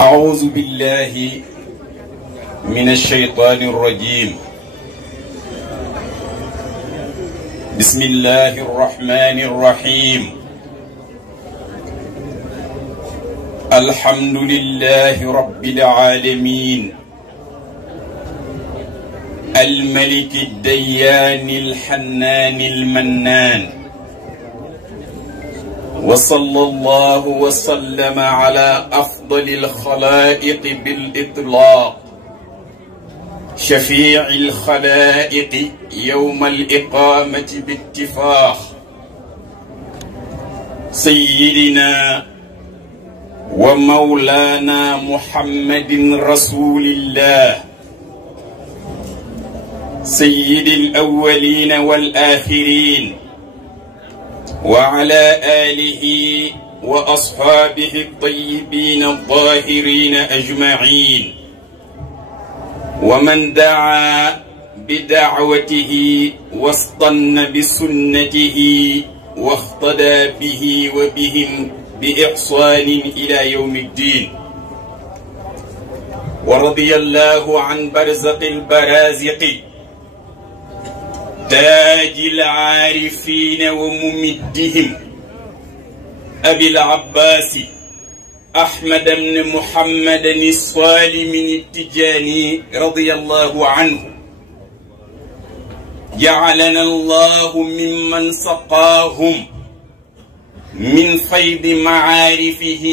أعوذ بالله من الشيطان الرجيم. بسم الله الرحمن الرحيم. الحمد لله رب العالمين، الملك الديان الحنان المنان، وصلى الله وسلم على أفضل الخلائق بالإطلاق، شفيع الخلائق يوم الإقامة باتفاق، سيدنا ومولانا محمد رسول الله، سيد الأولين والآخرين، وعلى آله وأصحابه الطيبين الطاهرين أجمعين، ومن دعا بدعوته واستنى بسنته واقتدى به وبهم بإحسان إلى يوم الدين. ورضي الله عن برزق البرازق، تاج العارفين وممدهم، أبي العباس أحمد بن محمد الصالم التجاني رضي الله عنه. جعلنا الله ممن سقاهم من فيض معارفه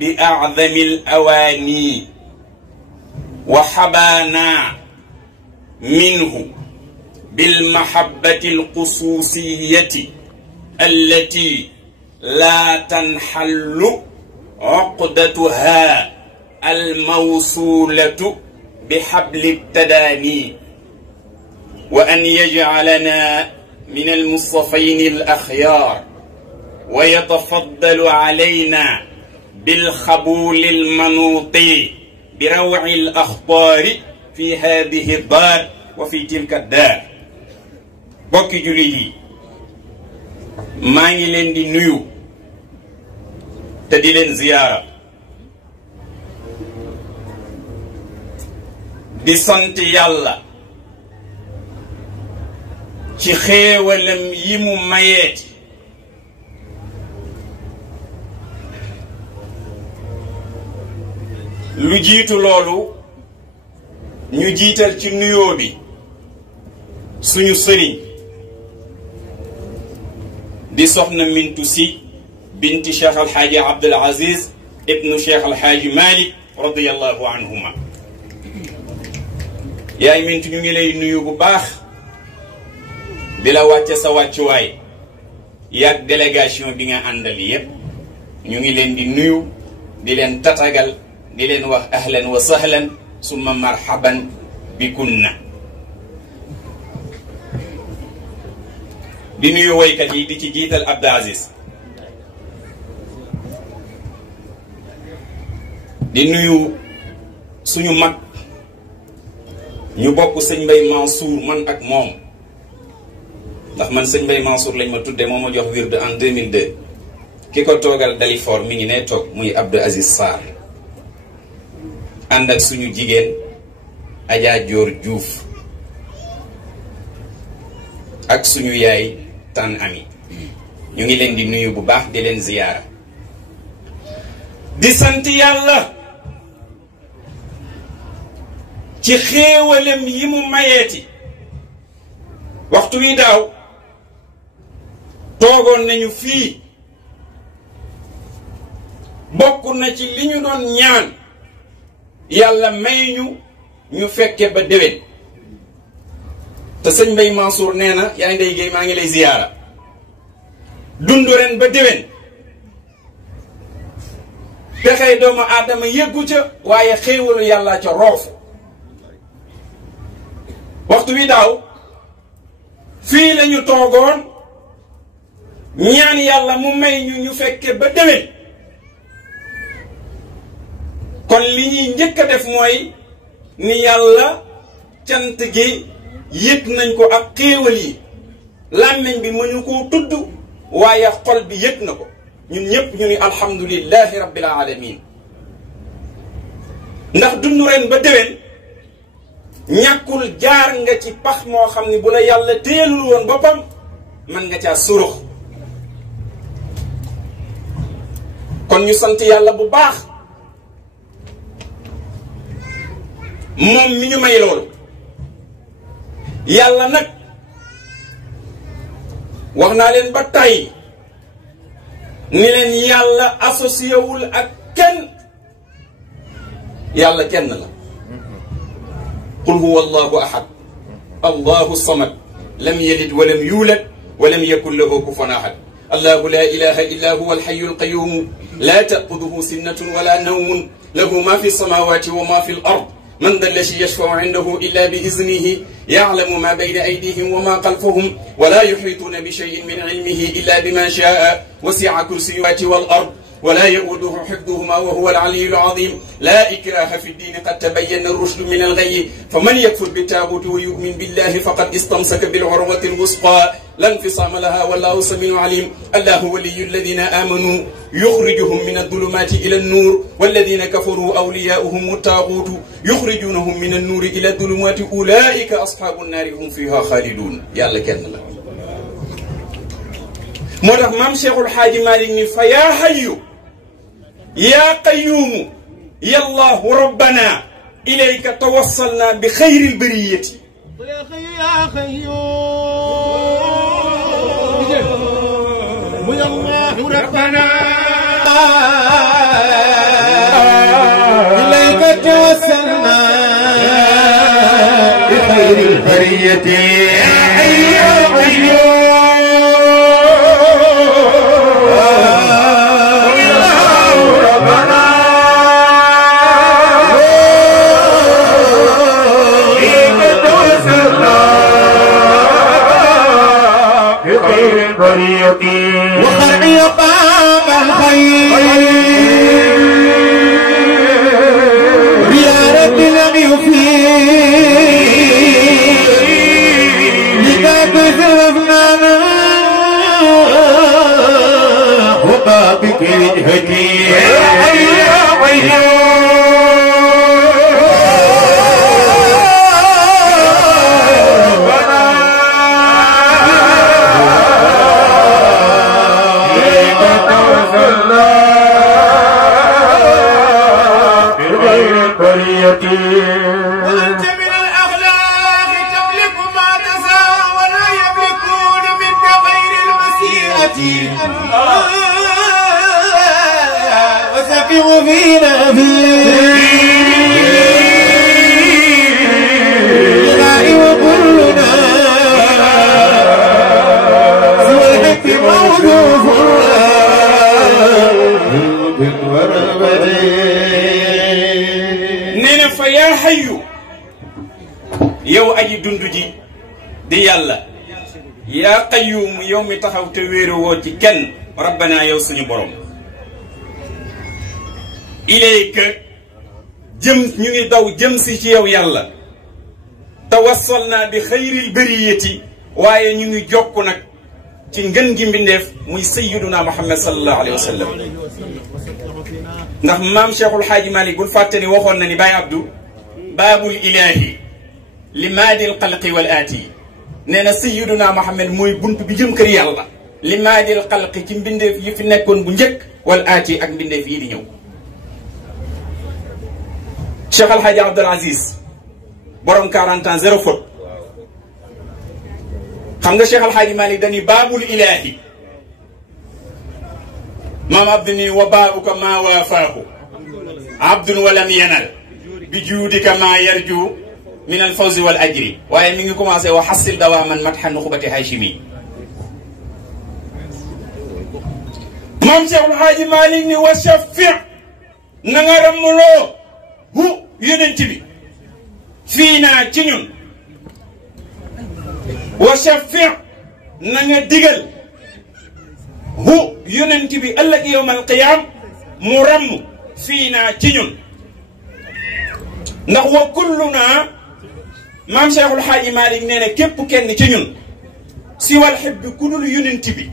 بأعظم الأواني، وحبانا منه بالمحبة الخصوصية التي لا تنحل عقدتها الموصولة بحبل التداني، وأن يجعلنا من المصطفين الأخيار، ويتفضل علينا بالقبول المنوط بروع الأخبار في هذه الدار وفي تلك الدار. bokki jullit yi maa ngi leen di nuyu te di leen ziyaara, di sant yàlla ci xéewalam yi mu mayeeti lu jiitu loolu ñu jiital ci nuyoo bi suñu sëriñ di soxna Mintu Si binti Cheikh Alxaaji Abdul Aziz ibnu Cheikh Alxaaji Malik radiyallahu anhuma. yaay Mintu ñu ngi lay nuyu bu baax di la wàcce sa wàccuwaay yaag délégation bi nga àndal yépp ñu ngi leen di nuyu di leen tatagal di leen wax ahlan wa sahlan summa marhaban bikunna. di nuyu woykat yi di ci jiital Abdou Aziz, di nuyu suñu mag ñu bokk sëñ Mbay Mansour man ak moom, ndax man sëñ Mbay Mansour lañ ma tudde moo ma jox wird en 2002. ki ko toogal Dalifort mi ngi ne toog muy Abdou Aziz Sarr, ànd ak suñu jigéen Adja Dior Diouf ak suñu yaay Tan Ami. ñu ngi leen di nuyu bu baax di leen ziyaara, di sant yàlla ci xéewalem yi mu mayeeti. waxtu wi daaw toogoon nañu fii, bokk na ci li ñu doon ñaan yàlla may ñu fekke ba déwén. te sëñ Mbay Mansour nee na yaa Ndey Géey maa ngi lay ziyaara, dund ren ba déwén pexey doomu aadama yëggu ca, waaye xéewalu yàlla ca roofu. waxtu wi daaw fii lañu toogoon ñaan yàlla mu may ñu fekke ba déwén. kon li ñuy njëkk a def mooy ni yàlla cant gi yëg nañ ko ak xéewal yi, làmmiñ bi mënu koo tudd waaye xol bi yëg na ko. ñun ñëpp ñu ni alhamdulillahi rabbil alamin ndax dund ren ba déwén ñàkkul jaar nga ci pax moo xam ni bu la yàlla téyelul woon boppam man nga caa surux kon ñu sant yàlla bu baax moom mi ñu may loolu yàlla nag wax naa leen ba tey ni leen yàlla associé wul ak kenn yàlla kenn la qul huwa allahu ahad allahu samad lam yalid walam yulad walam yakun lahu kufuwan ahad الله لا إله إلا هو الحي القيوم لا تأخذه سنة ولا نوم له ما في السماوات وما في الأرض من ذا الذي يشفع عنده إلا بإذنه يعلم ما بين أيديهم وما خلفهم ولا يحيطون بشيء من علمه إلا بما شاء وسع كرسيات والأرض ولا يؤوده حفظهما وهو العلي العظيم لا إكراه في الدين قد تبين الرشد من الغي فمن يكفر بالتاغوت ويؤمن بالله فقد استمسك بالعروة الوثقى لا انفصام لها والله سميع عليم الله ولي الذين آمنوا يخرجهم من الظلمات إلى النور والذين كفروا أولياؤهم الطاغوت يخرجونهم من النور إلى الظلمات أولئك أصحاب النار هم فيها خالدون يلا كان الله مرح مام شيخ الحاج مالك فيا حي يا قيوم يا الله ربنا إليك توصلنا بخير البرية يا قيوم يا الله ربنا إليك توصلنا بخير البرية يا حي يا قيوم وخرعي قام الخير يا رب لم يفيد لذاك ذرفنا وبابك وجهتي يا حي يا قيوم وأنت من الأخلاق تملك ما تسعى ولا يملكون منك غير المسيئة وسفه فينا في وكلنا سوى الحق موجوه نينا فيا حي يو اجي دوندو دي يالا يا قيوم يوم تخاو te wéeru woo ci kenn ربنا yow suñu borom ilayka jëm ñu ngi daw jëm si ci yow yàlla tawassalna bi xayril bariyati waaye ñu ngi jokk nag ci ngën gi mbindeef muy sayyiduna Muhammad sallallahu alayhi wa sallam ndax maam Cheikhul Xaaji Malik bul fàtte ni waxoon na ni Baye Abdou baabul ilahi li maadil xalqi wal aati nee na sayyiduna Muhammad mooy bunt bi jëm kër yàlla li maadil xalqi ci mbindeef yi fi nekkoon bu njëkk wal aati ak mbindeef yi di ñëw Cheikh Al Hadj Abdoul Aziz borom 40 ans zéro faute xam nga Cheikh Al Hadj Malik dañuy baabul ilahi maam Abdou ni wa baabuka maa waafaahu abdun walam yanal bi juudika maa yarju min al fawzi wal ajri waaye mi ngi commencé wa xasil dawaaman matxa nuxubati hashimi maam Cheikh El Hadji Malick ni wa shafi na nga ramuloo hu yonent bi fii naa ci ñun wa shafi na nga digal hu yonent bi ëllëg yawmal qiyaam mu ramm fii naa ci ñun ndax wa kulluna maam Cheikhul Xaaji Malick nee na képp kenn ci ñun si wal xib bi ku dul yonent bi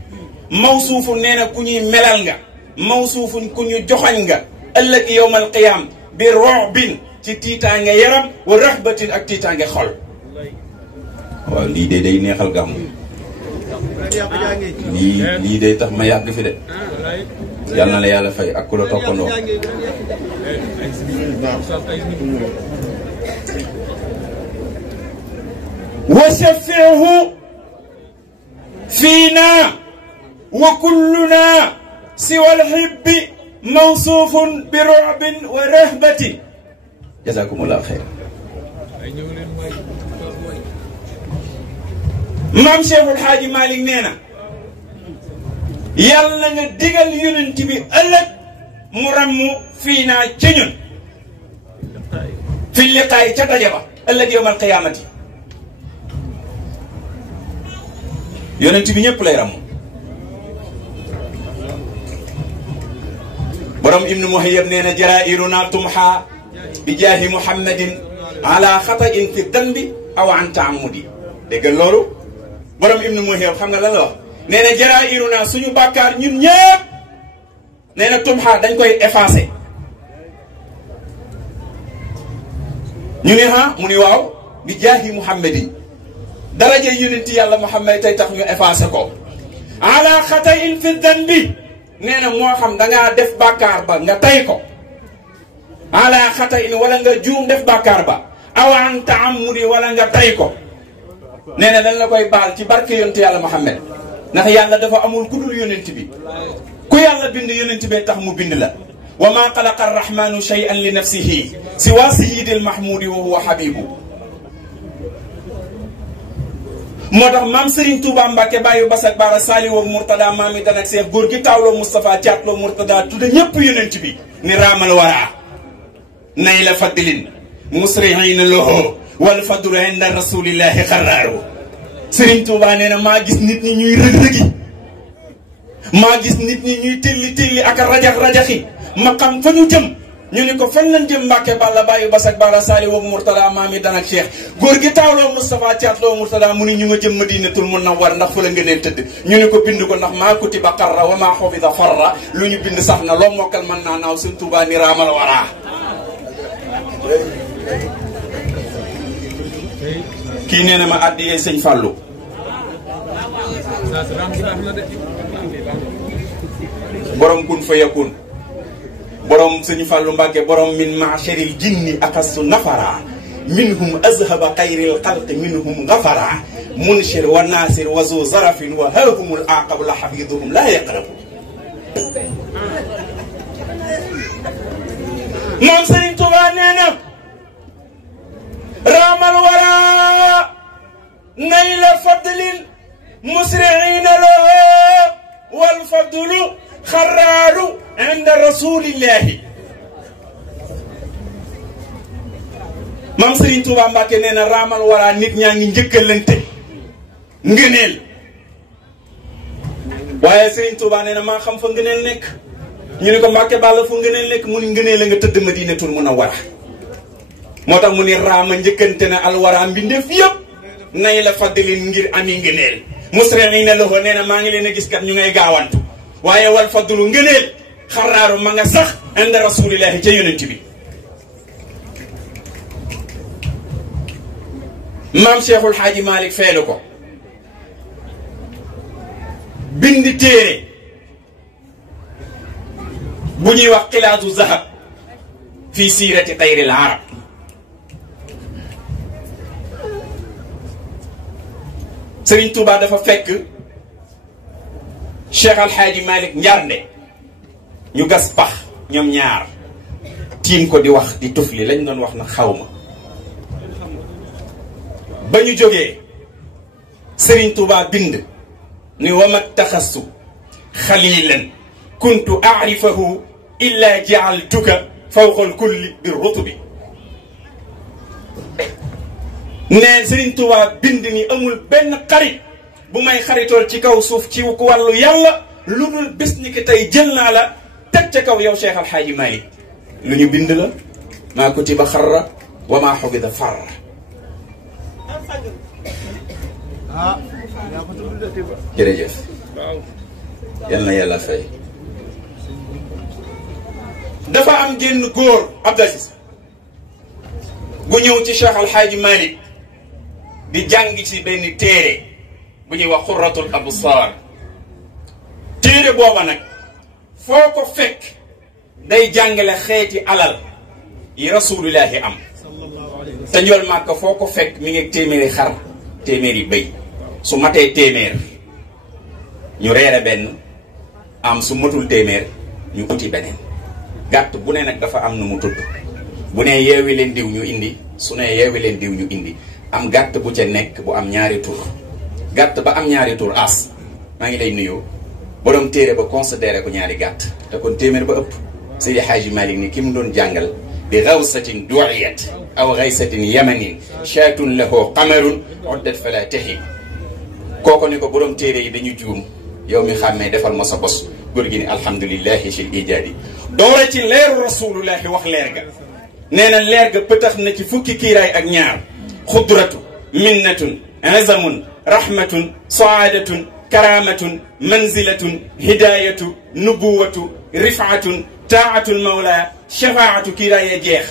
mawsuufu nee na ku ñuy melal nga mawsuufun ku ñu joxañ nga ëllëg yowmal qiyaam bi ru'bin ci tiitaange yaram wa rahbatin ak tiitaange xol. waaw lii de day neexal gàmmu lii day tax ma yàgg fi de yal na la yàlla fay ak ku la toppandoo. wa shafi'hu fiina wa kulluna siwa alhibbi mawsuufun bi ru'bin wa rahbatin. jazakumullahu xayran. maam Cheikhul Xaaji Malick nee na yàlla nga digal yonent bi ëllëg mu ràmmu fii naa ca ñun fi liqaay ca daje ba ëllëg yawmal qiyaamati yonent bi ñëpp lay ràmmu. borom ibnu muhayyab nee na jaraa'iruna tumha bi jaahi muhammadin ala xata'in fi danbi aw an ta'ammudi. dégg loolu borom ibnu muhayyab xam nga lan la wax nee na jaraa'iruna suñu bàkkaar ñun ñëpp nee na tumha dañ koy effacé. ñu ne mu ni waaw bi jaahi muhammadin daraje yonenti yàlla muhammad tey tax ñu effacé ko. ala xata'in fi danbi nee na moo xam dangaa def bàkkaar ba nga tay ko ala xata'in wala nga juum def bàkkaar ba aw an ta'ammudi wala nga tay ko nee na dañ la koy baal ci barke yonent yàlla Muhammad ndax yàlla dafa amul ku dul yonent bi ku yàlla bind yonent bee tax mu bind la. wa ma xalaqa arrahmanu shay'an li nafsihi siwa sayyidil mahmudi wa huwa habibu. moo tax maam Serigne Touba Mbacke bàyyi Basak Bara Saliou ak Mourtada maam yi danak seex góor gi taawloo Moustapha caatloo Mourtada tudde ñëpp yonent bi ni raamal wara nay la fadlin musri'ina lahu wal fadlu inda rasulillahi xaraaru. Serigne Touba nee na maa gis nit ñi ñuy rëg-rëgi maa gis nit ñi ñuy telli ak rajax-rajaxi ma xam fa ñu jëm ñu ni ko fan lañ jëm Mbàkke Balla bàyyi Basak Bara Saliou ak Mourtada maam yi danak Cheikh góor gi taawloo Moustapha caatloo Mourtada mu ni ñu nga jëm Madinatul Munawwar ndax fa la ngëneel tëdd ñu ni ko bind ko ndax maa kutiba qarra wa maa xofida farra lu ñu bind sax na loo mokkal mën naa naaw Serigne Touba ni raamal waraa. kii nee na ma àddiyee sëñ Fallou borom kun fa yakun borom sëñ Fallou Mbacke borom min maasharil jinni akastu nafara minhum azhaba xayril xalqi minhum gafara munshir wa nasir wa zu zarafin wa hahumul aqab la hafiduhum la yaqrabu. moom Serigne Touba nee na raamal wara nayla fadlin musri'ina lahu wal fadlu xaraaru inda rasulillahi. maam Serigne Touba Mbacke nee na raamal wara nit ñaa ngi njëkkalante ngëneel waaye Serigne Touba nee na maa xam fa ngëneel nekk ñu ne ko Mbacke Balla fu ngëneel nekk mu ni ngëneel la nga tëdd Madinatul Munawwara. moo tax mu ni raama njëkkante na alwara mbindeef yëpp nay la fadlin ngir ami ngëneel musri'ina lahu nee na maa ngi leen a gis kat ñu ngay gaawantu waaye wal fadlu ngëneel xaraaru ma nga sax inda rasulillahi ca yonent bi. maam Cheikhul Xaaji Malick feelu ko bind téere bu ñuy wax xilaatu zahab fi siirati xayril arab. Serigne Touba dafa fekk Cheikh Al Hadji Malick Njarnde ñu gas pax ñoom ñaar tiim ko di wax di tufli lañ doon wax na xawma ba ñu jógee Serigne Touba bind ni wamat taxassu xalilan kuntu aarifahu illa jaaltuka fawqal kulli bi rutubi. ne Serigne Touba bind ni amul benn xarit bu may xaritool ci kaw suuf ci wàllu yàlla lu dul bis ni ki tey jël naa la teg ca kaw yow Cheikh Al Hadji Malick lu ñu bind la maa kutiba xarra wa maa xubida farra. jërëjëf yal na yàlla fay dafa am génn góor Abdou Aziz gu ñëw ci Cheikh Alhaaji Malick di jàng ci benn téere bu ñuy wax Xurratul Absaar téere booba nag foo ko fekk day jàngale xeeti alal yi rasulullahi am te njool Màkka foo ko fekk mi ngi téeméeri xar téeméeri bëy su matee téeméer ñu reere benn am su matul téeméer ñu uti beneen gàtt bu ne nag dafa am nu mu tudd bu ne yeewi leen diw ñu indi su ne yeewi leen diw ñu indi am gàtt bu ca nekk bu am ñaari tur gàtt ba am ñaari tur as maa ngi lay nuyoo borom téere ba considéré ko ñaari gàtt te kon téeméer ba ëpp Seydi Hadji Malick ni ki mu doon jàngal bi rawsatin du'iyat aw ghaysatin yamanin shaatun lahu qamarun uddat fala tahi kooko ni ko borom téere yi dañu juum yow mi xàmmee defal ma sa bos góor gi ni alhamdulillahi fil ijaadi doora ci leeru rasulullahi wax leer ga nee na leer ga pëtax na ci fukki kiiraay ak ñaar xudratu minnatun azamun rahmatun saadatun karamatun manzilatun hidayatu nubuwatu rifaatun taatul mawla shafaatu kiiraay jeex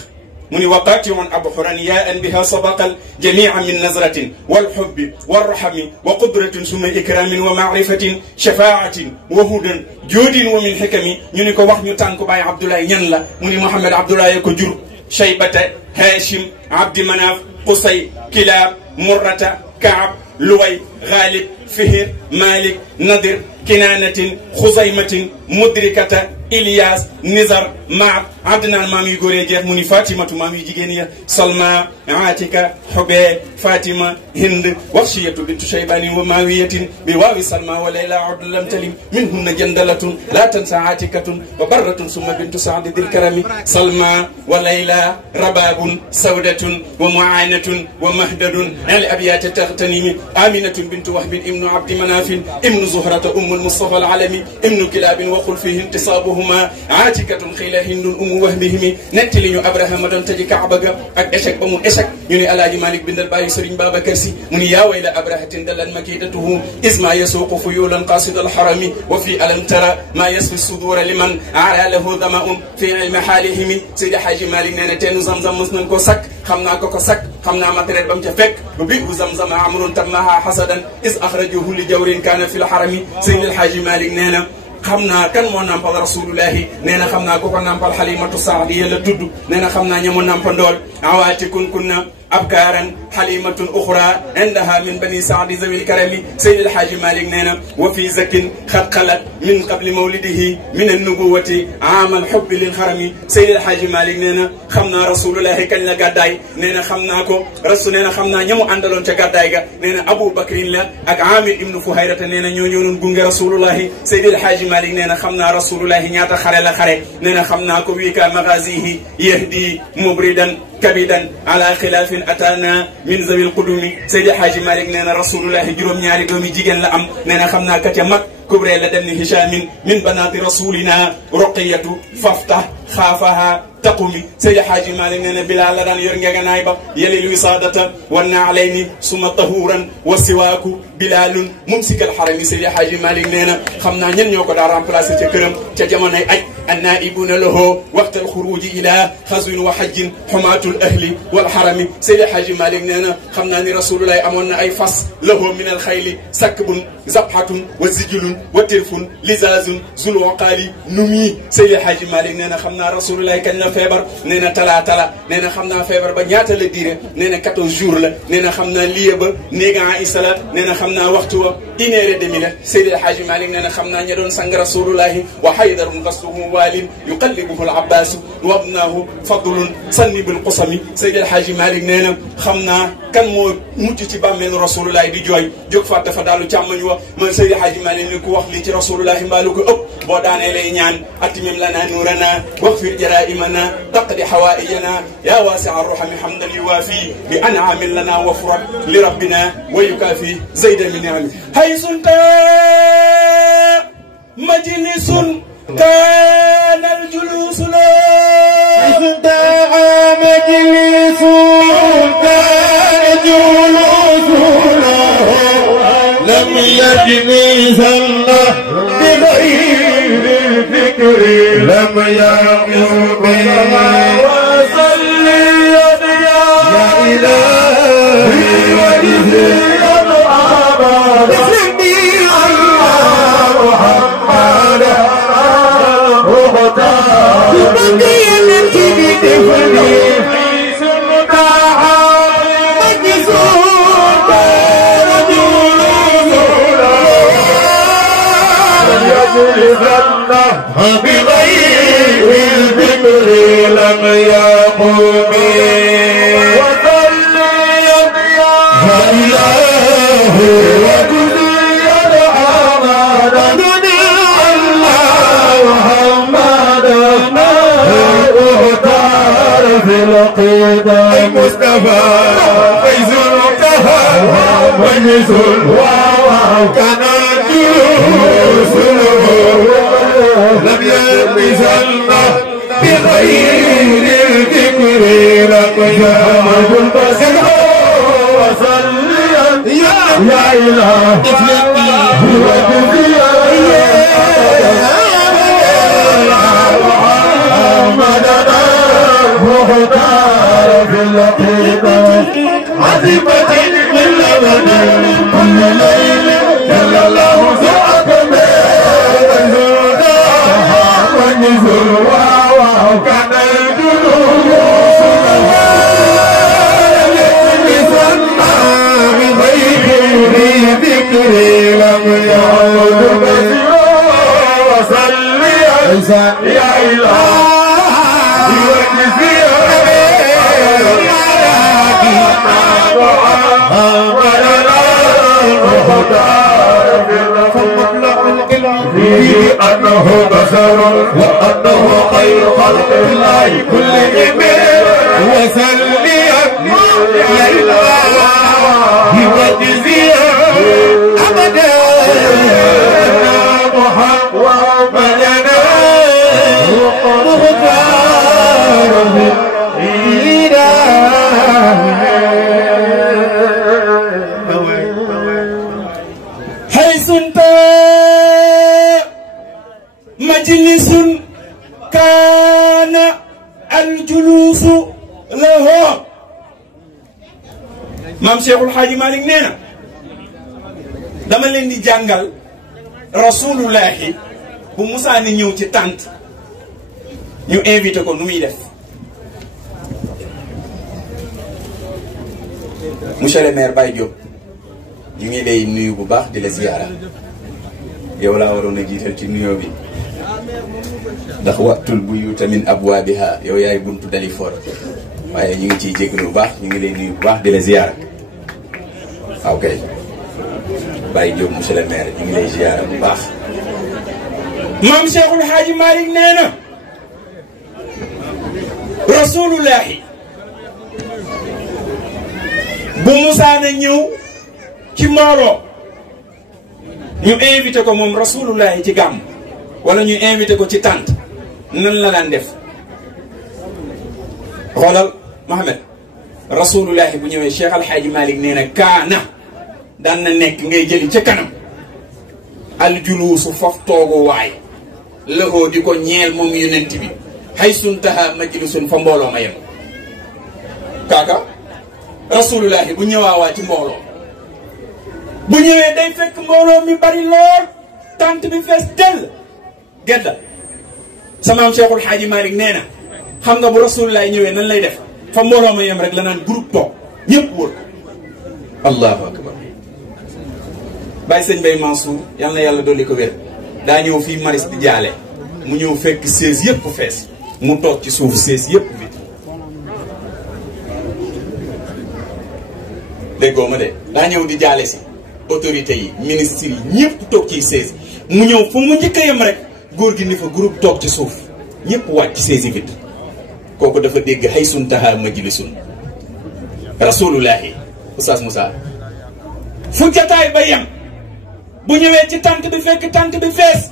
mu ni waqatiun abxuran yaa an biha sabaqal jamia min nazratin walxubbi walrahami wa qudratin summa ikramin wa maarifatin shafaatin wa hudan joodin wa min xikami ñu ni ko wax ñu tànk baay Abdoulaye ñan la mu ni Mouhamed Abdoulaye ko jur shaybata hashim abdi manaaf qusay kilaab murrata kaab luway gaalib fihir malik nadir kinaanatin xuzaymatin mudrikata Ilias Nizar Maat Adnaan maam yu góoree jeex mu ni Fatimatu maam yu jigéen ya Salma Atika Xubee Fatima Hind Waxshiyatu bintu Shaybanin wa Maawiyatin bi waawi Salma wa Layla Abdu lam talim minhunna jandalatun la tansa Atikatun wa Barratun summa bintu Saadi dil karami Salma wa Layla Rababun Sawdatun wa Muaanatun wa Mahdadun ali abiyata taxtanimi Aminatun bintu Wahbin ibnu Abdi Manafin ibnu Zuhrata ummul Mustafa alalami ibnu Kilabin wa qul fihi intisaabuhuma Atikatun xila hindun umu wahbihimi netti li ñu Abrahama doon tëji Kaaba ga ak échec ba mu échec ñu ne Alaaji Malick bindal bàyyi Sëriñ Babacar Si mu ni yaa wayla abrahatin dalan makidatuhu isma yasuuqu fuyulan qasid alharami wa fi alam tara ma yasfi sudura liman ara lahu damaun fi ilmi xaalihimi Seydi Hadji Malick nee na teenu Zamzam mos nañ ko sakk xam naa ko sakk xam naa matériel ba mu ca fekk bi u Zamzama amrun tammaha hasadan is axrajuhu li jawrin kaana fi lharami Seydi Hadji Malick nee na xam naa kan moo nampal rasulullahi nee na xam naa ko nampal Halimatu Saadiya la tudd nee na xam naa ña mu nampandool awaati kunna abkaaran Halimatun uxra indaha min bani Saadi zawil karami Seydi El Hadji Malick nee na wa fi zakin xat xalat min qabli mawlidihi min annubuwati amal xubbi lil xarami Seydi El Hadji Malick nee na xam naa rasulullahi kañ la gàddaay nee na xam naa ko rasul nee na xam naa ña mu àndaloon ca gàddaay ga nee na Abu Bakrin la ak Amir ibnu Fuhayrata nee na ñoo ñëwoon gunge rasulullahi Seydi El Hadji Malick nee na xam naa rasulullahi ñaata xare la xare nee na xam naa ko wii ka magazihi yahdi mubridan kabidan ala xilaafin atana min zawil qudumi Seydi Hadji Malick nee na rasulullahi juróom-ñaari doomi jigéen la am nee na xam naa ka ca mag kubre la dem ni Hishamin min banaati rasulina Ruqiyatu faftah xaafaha taqumi Seydi Hadji Malick nee na Bilaal la daan yor ngeganaay ba yelil wisaadata wa naalayni suma tahuran wa siwaaku Bilaalun mumsikal xarami Seydi Hadji Malick nee na xam naa ñen ñoo ko daa remplacé ca këram ca jamonoy aj annaa'ibuuna lahu waqtal xuruuji ila xaswin wa hajjin xumaatul ahli wal xarami Seydi Hadji Malick nee na xam naa ni rasulullahi amoon na ay fas lahu min al xayli sakbun zabhatun wa zijlun wa tirfun lizaazun zul waqaali numi Seydi Hadji Malick nee na xam naa rasulullahi kañ la feebar nee na tala nee na xam naa feebar ba ñaata la diire nee na 14 jours la nee na xam naa lieu ba néega Aïssa la nee na xam naa waxtu wa 1h30 la Seydi El Hadji Malick nee na xam naa ña doon sang rasulullahi wa haydarun qasduhu waalin yuqallibuhu al abbaasu wa abnaahu fadlun sanni bil qusami Seydi El Hadji Malick nee na xam naa kan moo mucc ci bàmmeelu rasulullahi di jooy jóg fàtte fa daalu càmmoñ wa man Seydi El Hadji Malick ni ku wax lii ci rasulullahi mbaalu ko ëpp boo daanee lay ñaan atimim lana nuurana waxfir jaraimana taqdi hawaijana ya waasi arruhami hamdan yuwaafi bi an'amin lana wafrat li rabbina wa yukaafi zayda min ni'ami haysunta majlisun كان الجلوس له حيث مجلس كان جلوس له لم يجلس الله بغير الفكر لم يقل وصلي يا إلهي وجزيا أبدا الله محمدا مختار بقينا تبدفني حيث مدعى مجزوب يجلسنا بغير الذكر لم يقم وصلي يا إله وجزيا أبدا الله محمدا مختار في القيد المصطفى فيز المنتهى وميز الواو كان لم يلبسنا بغير الذكر لم يعمد البصر وصليا يا إله وجزيا محمدا مختار في العقيدة عزيمة من لبن كل ليل جل الله سعد ونزل وكان الجنوب لسنا بغير ذكر لم يعود بسير وصلي يا إلهي وجزيا فيه أنه بشر وأنه خير خلق الله كلهم وسليا يا إلهي وجزيا أبدا محمدا مختار حيث انت مجلس كان الجلوس له مام شيخ الحاج مالك نينا dama leen di jàngal rasulullahi bu Musaa ni ñëw ci tànt ñu invité ko nu muy def monsieur le maire Baye Diop ñu ngi lay nuyu bu baax di la ziyaara yow laa waroon a jiital ci nuyoo bi ndax waxtul buyuuta min abwaabiha yow yaay buntu dali for waaye ñu ngi ciy jégalu bu baax ñu ngi lay nuyu bu baax di la ziyaara waaw kay Baye Diop monsieur le maire ñu ngi lay ziyaara bu baax maam Cheikhul Haaji Malick nee na rasulullahi bu Musaa na ñëw ci mbooloo ñu invité ko moom rasulullahi ci gàmm wala ñu invité ko ci tànt nan la daan def xoolal Mohamed rasulullahi bu ñëwee Cheikh Alhaaji Malick nee na kaana daan na nekk ngay jëli ca kanam aljuluusu foofu toogu waay lëxoo di ko ñeel moom yonent bi hay suntaha majlisun fa mbooloo ma yem kaaka rasulullahi bu ñëwaawaa ci mbooloo bu ñëwee day fekk mbooloo mi bari lool tant bi fees dell gedda samaam Cheikhul Haaji Malick nee na xam nga bu rasulullahi ñëwee nan lay def fa mbooloo ma yem rek la naan groupe toog ñëpp wër allahu akbar bàyyi sëñ Bay Mansour yal na yàlla dolli ko wér daa ñëw fii maris di jaale mu ñëw fekk sées yëpp fees mu toog ci suuf sées yëpp bi déggoo ma de daa ñëw di jaale si autorités yi ministres yi ñëpp toog ci sées mu ñëw fu mu njëkk a yem rek góor gi ni fa groupe toog ci suuf ñëpp wàcc ci sées yi vide kooku dafa dégg hay suntaha majlisun rasulullahi Oustaz Moussa fu jataay ba yem bu ñëwee ci tànt bi fekk tànt bi fees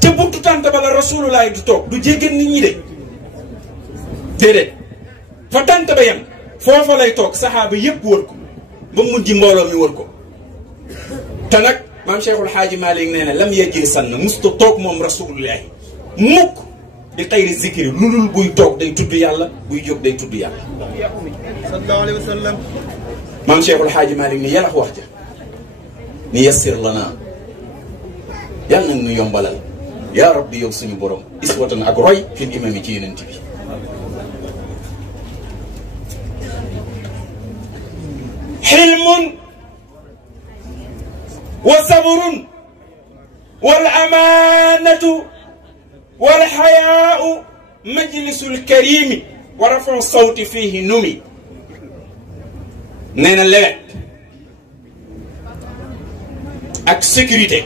ca buntu tànt ba la rasulullahi du toog du jéggan nit ñi de déedéet fa tànt ba yem foofa lay toog saxaaba yëpp wër ko ba mujj mbooloo mi wër ko te nag maam Cheikhul Haaji Malick nee na lam yajil sann musta toog moom rasulullahi mukk bi xayri zikri lu dul buy toog day tudd yàlla buy jóg day tudd yàlla. sallallahu alayhi wa sallam. maam Cheikhul Xaaji Malik ni yàlla wax ja ni yassir lana yàlla nag nu yombalal yaa rabbi yow suñu borom iswatan ak roy fil imami ci yenent bi. xilmun wa sabrun wal amaanatu wal xayaau majlisul karimi wa rafu sawti fiihi numi. nee na lewet ak sécurité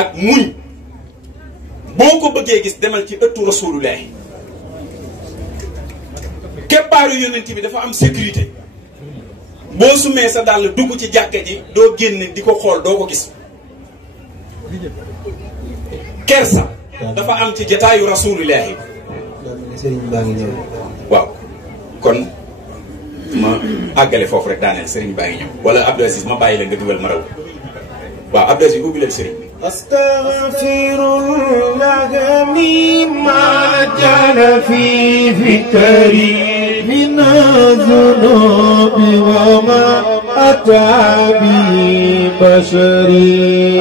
ak muñ boo ko bëggee gis demal ci ëttu rasulullahi. keppaaru yonent bi dafa am sécurité. boo sumee sa dàll dugg ci jàkka ji doo génn di ko xool doo ko gis. kersa dafa am ci jataayu rasulullahi. sëriñ baa ngi ñëw. waaw kon ma àggale foofu rek daaneel sëriñ baa ngi ñëw wala Abdou Aziz ma bàyyi la nga dugal ma raw. waaw Abdou Aziz ubbi leen sëriñ bi. astaghfirullah mimma jala fi fikri min zunubi wa ma ata bi bashari.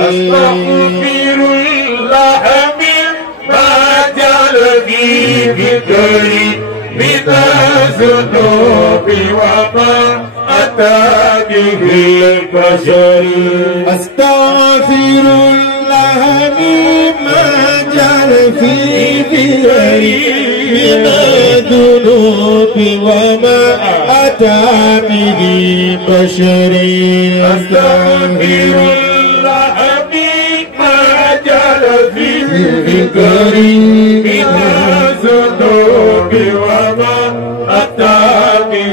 astaghfirullah mimma jala fi fikri min zunubi wa ma ata bi bashari. astaghfirullah mimma jala fi fikri min zunubi wa ma ata bi bashari. astaghfirullah mimma jala fi fikri min zunubi wa ma ata bi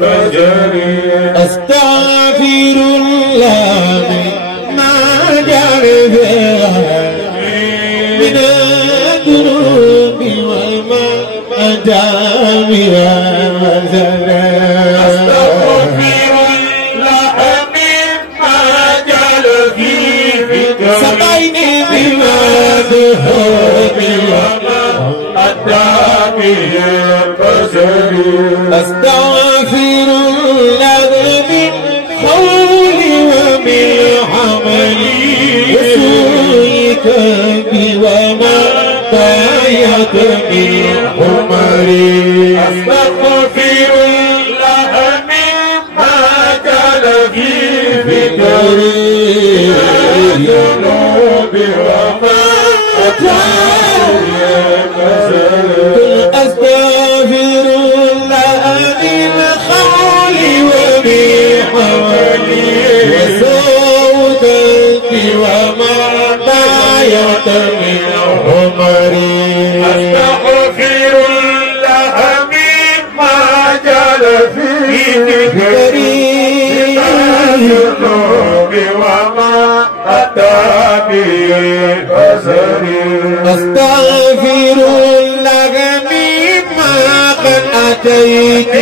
bashari. astaghfirullah mimma jala min zunubi wa ma ata bi bashari. أستغفر الله من قولي ومن عملي وسوء كبي وما ضايق من عمري. أستغفر الله مما جل في فكري ذنوبي وما أتاني أستغفر الله من خولي ومن حولي وسوء كبي وما ضايق من عمري. أستغفر الله مما جل في فكري ذنوبي وما أتى به بصري. أستغفر الله مما قد أتيت